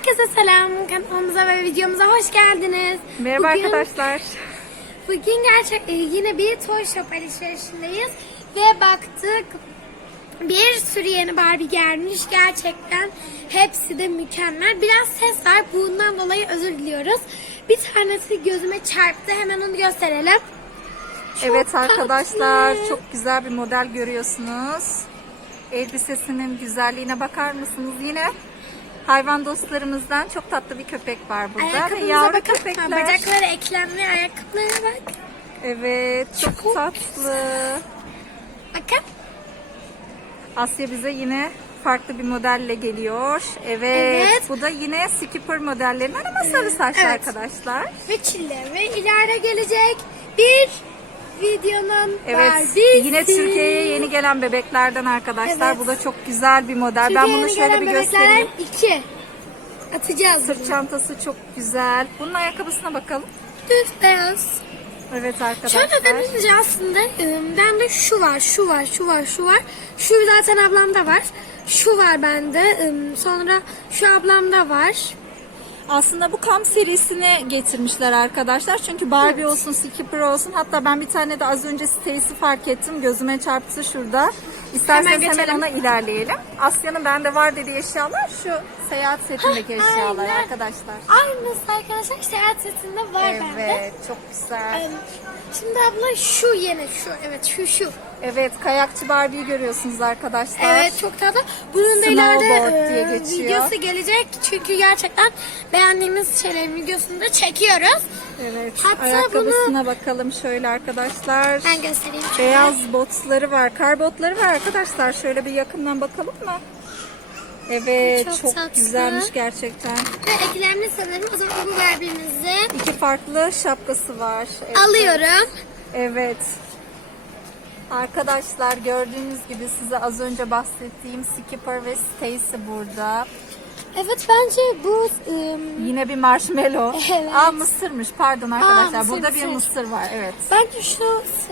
Herkese selam. Kanalımıza ve videomuza hoş geldiniz. Merhaba Bugün- arkadaşlar. Bugün gerçek e, yine bir Toy Shop alışverişindeyiz ve baktık bir sürü yeni Barbie gelmiş. Gerçekten hepsi de mükemmel. Biraz ses var. Bundan dolayı özür diliyoruz. Bir tanesi gözüme çarptı. Hemen onu gösterelim. evet arkadaşlar tatlı. çok güzel bir model görüyorsunuz. Elbisesinin güzelliğine bakar mısınız yine? Hayvan dostlarımızdan çok tatlı bir köpek var burada. Ve yavru bakın. köpekler. Bacakları eklemli ayakkabılara bak. Evet çok, Çok tatlı. Bakın. Asya bize yine farklı bir modelle geliyor. Evet, Evet. bu da yine skipper modellerinden ama sarı saçlı Evet. arkadaşlar. Ve çille ve ileride gelecek bir videonun Evet Barbie'si. yine Türkiye'ye yeni gelen bebeklerden arkadaşlar. Evet. Bu da çok güzel bir model. ben Türkiye'ye bunu yeni şöyle gelen bir bebeklerden göstereyim. iki. Atacağız Sırt bunu. çantası çok güzel. Bunun ayakkabısına bakalım. Düz beyaz. Evet arkadaşlar. Şöyle denince aslında ıı, bende şu var, şu var, şu var, şu var. Şu zaten ablamda var. Şu var bende. Sonra şu ablamda var. Aslında bu kamp serisini getirmişler arkadaşlar. Çünkü Barbie Evet. olsun, Skipper olsun. Hatta ben bir tane de az önce Stacy fark ettim. Gözüme çarptı şurada. İsterseniz Hemen hemen, ona ilerleyelim. Asya'nın bende var dediği eşyalar şu seyahat setindeki Hah, eşyalar aynen. arkadaşlar. Aynısı arkadaşlar seyahat setinde var bende. Evet, çok güzel. Im, Şimdi abla şu yeni şu evet şu şu. Evet, kayakçı Barbie'yi görüyorsunuz arkadaşlar. Evet çok tatlı. Bunun da ileride diye e, videosu gelecek. Çünkü gerçekten beğendiğimiz şeylerin videosunu da çekiyoruz. Evet. Hatta Ayakkabısına bakalım şöyle arkadaşlar. Ben göstereyim şöyle. Beyaz botları var, kar botları var arkadaşlar. Şöyle bir yakından bakalım mı? Evet, Çok çok, tatlı. güzelmiş gerçekten. Ve eklemli sanırım. O zaman bu Barbie'mizi İki farklı şapkası var. Evet. alıyorum. Evet. Arkadaşlar gördüğünüz gibi size az önce bahsettiğim Skipper ve Stacy burada. Evet bence bu ım, Yine bir marshmallow. Evet. Aa mısırmış pardon arkadaşlar. mısır, burada bir mısır. mısır var evet. bence şu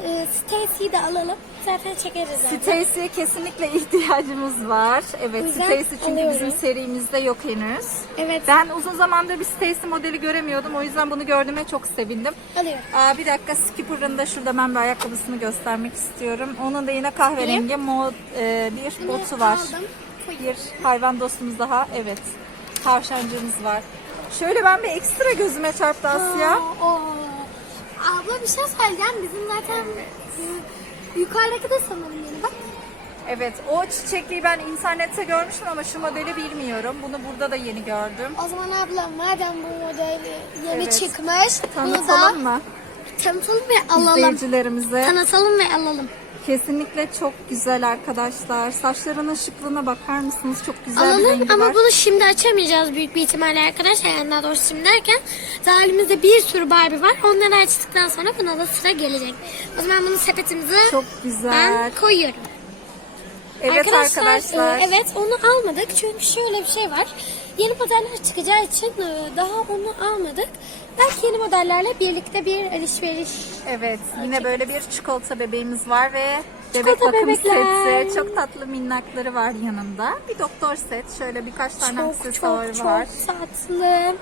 e, Stacy'yi de alalım. Zaten çekeriz. Stacy'ye kesinlikle ihtiyacımız var. Evet Stacy çünkü alıyorum. bizim serimizde yok henüz. Evet Ben uzun zamandır bir Stacy modeli göremiyordum. O yüzden bunu gördüğüme çok sevindim. alıyorum. Aa, bir dakika Skipper'ın da şurada ben bir ayakkabısını göstermek istiyorum. Onun da yine kahverengi mod e, bir botu var. aldım. Bir hayvan dostumuz daha. Evet. Tavşancığımız var. Şöyle ben bir ekstra gözüme çarptı Asya. Aa, aa. Abla bir şey söyleyeceğim. Bizim zaten e, yukarıdaki de sanırım yeni bak. Evet o çiçekliği ben internette görmüştüm ama şu modeli bilmiyorum. Bunu burada da yeni gördüm. O zaman abla madem bu model yeni Evet. çıkmış bunu da Tanıtalım mı? tanıtalım ve alalım. İzleyicilerimize. Tanıtalım ve alalım. Kesinlikle çok güzel arkadaşlar. Saçlarının şıklığına bakar mısınız? Çok güzel bir Alalım rengi ama var. bunu şimdi açamayacağız büyük bir ihtimalle arkadaşlar. Yani daha doğrusu şimdi derken daha elimizde bir sürü Barbie var. Onları açtıktan sonra buna da sıra gelecek. O zaman bunu sepetimize Çok güzel. ben koyuyorum. Evet arkadaşlar. e, evet onu almadık çünkü şöyle bir şey var. Yeni modeller çıkacağı için e, daha onu almadık. Belki yeni modellerle birlikte bir alışveriş. Evet, yine böyle bir çikolata bebeğimiz var ve bebek Çikolata bakım bebekler. seti. Çok tatlı minnakları var yanında. Bir doktor set. Şöyle birkaç tane Çok aksesuarı çok var. çok tatlı.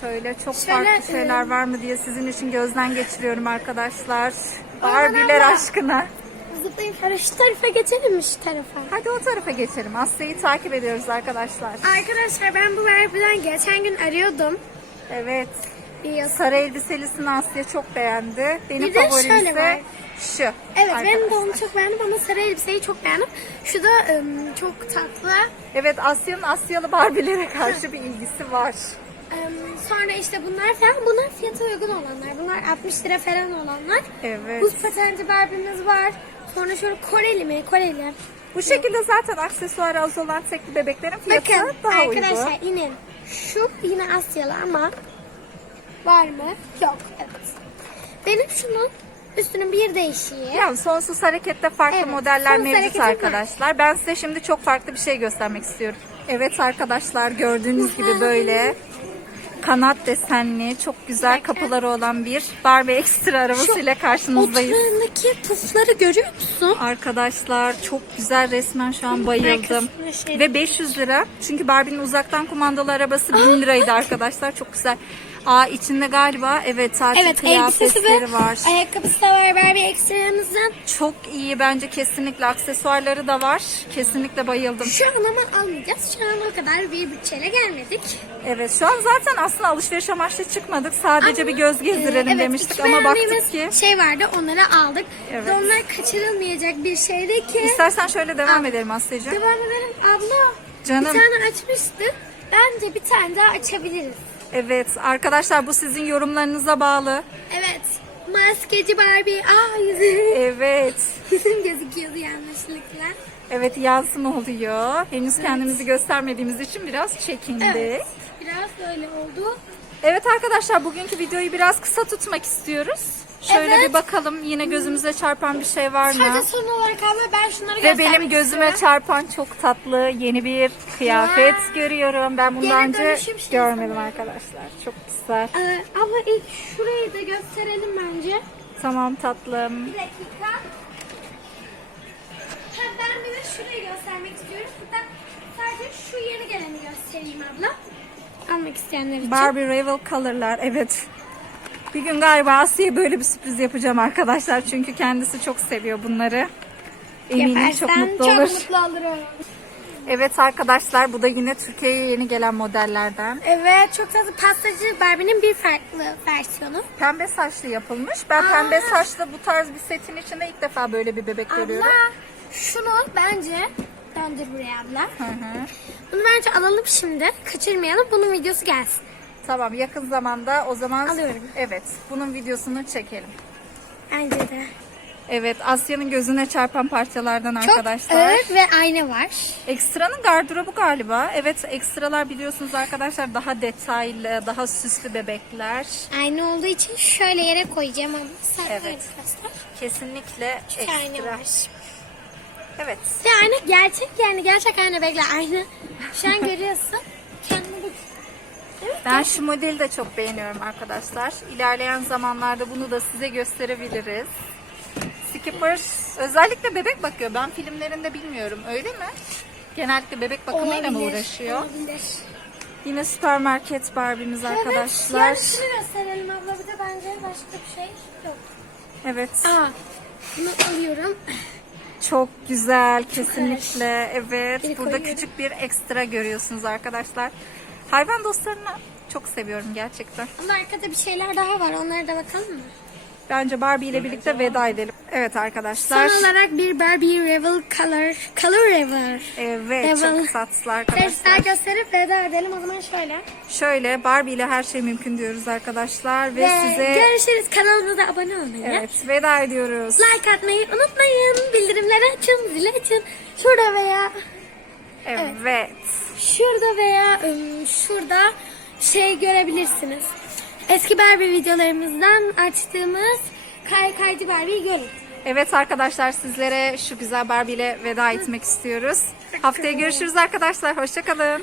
Şöyle çok Şöyle, farklı şeyler e, var mı diye sizin için gözden geçiriyorum arkadaşlar. Allah. aşkına. Zıplayıp şöyle şu tarafa geçelim mi şu tarafa? Hadi o tarafa geçelim. Asya'yı takip ediyoruz arkadaşlar. Arkadaşlar ben bu Barbie'den geçen gün arıyordum. Evet. Biliyorsun. Sarı elbiselisini Asya çok beğendi. Benim Bir de favorim ise şu. Evet ben de arkadaşlar. onu çok beğendim ama sarı elbiseyi çok beğendim. Şu da ım, çok tatlı. Evet Asya'nın Asyalı Barbie'lere karşı bir ilgisi var. Sonra işte bunlar falan bunlar fiyatı uygun olanlar. Bunlar 60 lira falan olanlar. Evet. Buz patenci Barbie'miz var. Şöyle Koreli mi? Koreli. Bu şekilde zaten aksesuarı az olan tekli bebeklerin fiyatı Bakın daha arkadaşlar uygun. inin. Şu yine Asyalı ama var mı? Yok. Evet. Benim şunun üstünün bir değişiği. Yani sonsuz harekette farklı Evet, modeller sonsuz mevcut hareketim var. arkadaşlar. Ben size şimdi çok farklı bir şey göstermek istiyorum. Evet arkadaşlar gördüğünüz gibi böyle kanat desenli, çok güzel kapıları olan bir Barbie Extra arabasıyla karşınızdayız. Oturağındaki pufları görüyor musun? Arkadaşlar çok güzel resmen şu an bayıldım. Şey- Ve 500 lira. Çünkü Barbie'nin uzaktan kumandalı arabası 1000 liraydı arkadaşlar. Çok güzel. Aa içinde galiba evet tatil Evet kıyafetleri var. ayakkabısı da var Barbie ekstramızdan. Çok iyi bence kesinlikle aksesuarları da var. Kesinlikle bayıldım. Şu an ama almayacağız. Şu an o kadar bir bütçeyle gelmedik. Evet şu an zaten aslında alışveriş amaçlı çıkmadık. Sadece bir göz gezdirelim Ee, evet, demiştik ama baktık ki. Şey vardı onları aldık. Evet. Ve onlar kaçırılmayacak bir şeydi ki. İstersen şöyle devam Al. edelim Asya'cığım. Devam edelim abla. Canım. Bir tane açmıştık. Bence bir tane daha açabiliriz. Evet arkadaşlar bu sizin yorumlarınıza bağlı. Evet. Maskeci Barbie. Aa yüzüm. Evet. yüzüm gözüküyordu yanlışlıkla. Evet yansıma oluyor. Henüz kendimizi göstermediğimiz için biraz çekindik. Evet. Biraz böyle oldu. Evet arkadaşlar bugünkü videoyu biraz kısa tutmak istiyoruz. Şöyle Evet. bir bakalım yine gözümüze çarpan bir şey var mı? Sadece son olarak ama ben şunları Ve göstermek benim gözüme istiyorum. çarpan çok tatlı yeni bir kıyafet görüyorum. Ben daha önce dönüşüm şey görmedim arkadaşlar. Çok güzel. Ee, ama ilk şurayı da gösterelim bence. Tamam tatlım. Bir dakika. Ha, ben bir de şurayı göstermek istiyorum. Hatta sadece şu yeni geleni göstereyim abla. Almak isteyenler için. Barbie Revel Color'lar evet. Bir gün galiba Asya'ya böyle bir sürpriz yapacağım arkadaşlar. Çünkü kendisi çok seviyor bunları. Eminim çok Yaparsan mutlu çok olur. mutlu olurum. Evet arkadaşlar bu da yine Türkiye'ye yeni gelen modellerden. Evet çok tatlı pastacı Barbie'nin bir farklı versiyonu. Pembe saçlı yapılmış. Ben Aa. pembe saçlı bu tarz bir setin içinde ilk defa böyle bir bebek görüyorum. Abla şunu bence döndür buraya abla. Hı hı. Bunu bence alalım şimdi. Kaçırmayalım. Bunun videosu gelsin. Tamam yakın zamanda o zaman Alıyorum. evet bunun videosunu çekelim. Bence de. Evet Asya'nın gözüne çarpan parçalardan Çok arkadaşlar. ağır ve ayna var. Ekstranın gardırobu galiba. Evet ekstralar biliyorsunuz arkadaşlar daha detaylı, daha süslü bebekler. Ayna olduğu için şöyle yere koyacağım ama sen Evet. Kesinlikle ayna ekstra. var. Evet. Ve ayna gerçek yani gerçek ayna bekle ayna. Şu an görüyorsun. Kendini. Evet, Ben şu modeli de çok beğeniyorum arkadaşlar. İlerleyen zamanlarda bunu da size gösterebiliriz. Skipper özellikle bebek bakıyor. Ben filmlerinde bilmiyorum. Öyle mi? Genellikle bebek bakımıyla mı Olabilir, uğraşıyor? Olabilir. Yine süpermarket Barbie'miz arkadaşlar. Evet, yani şunu gösterelim abla bir de bence başka bir şey yok. Evet. Aa, bunu alıyorum. Çok güzel kesinlikle. Evet. Biri Burada koyuyorum. küçük bir ekstra görüyorsunuz arkadaşlar. Hayvan dostlarını çok seviyorum gerçekten. Ama arkada bir şeyler daha var. Onlara da bakalım mı? Bence Barbie ile birlikte veda edelim. Evet arkadaşlar. Son olarak bir Barbie Revel Color. Color Revel. Evet Revel. çok tatlı Sesler arkadaşlar. gösterip veda edelim. O zaman şöyle. Şöyle Barbie ile her şey mümkün diyoruz arkadaşlar. Ve, Ve size görüşürüz. Kanalımıza abone olmayı. evet veda ediyoruz. Like atmayı unutmayın. Bildirimleri açın. Zili açın. Şurada veya Evet. şurada veya ım, şurada şey görebilirsiniz. Eski Barbie videolarımızdan açtığımız Kay Kaycı Barbie'yi görün. Evet arkadaşlar sizlere şu güzel Barbie ile veda etmek istiyoruz. Haftaya görüşürüz arkadaşlar. Hoşçakalın.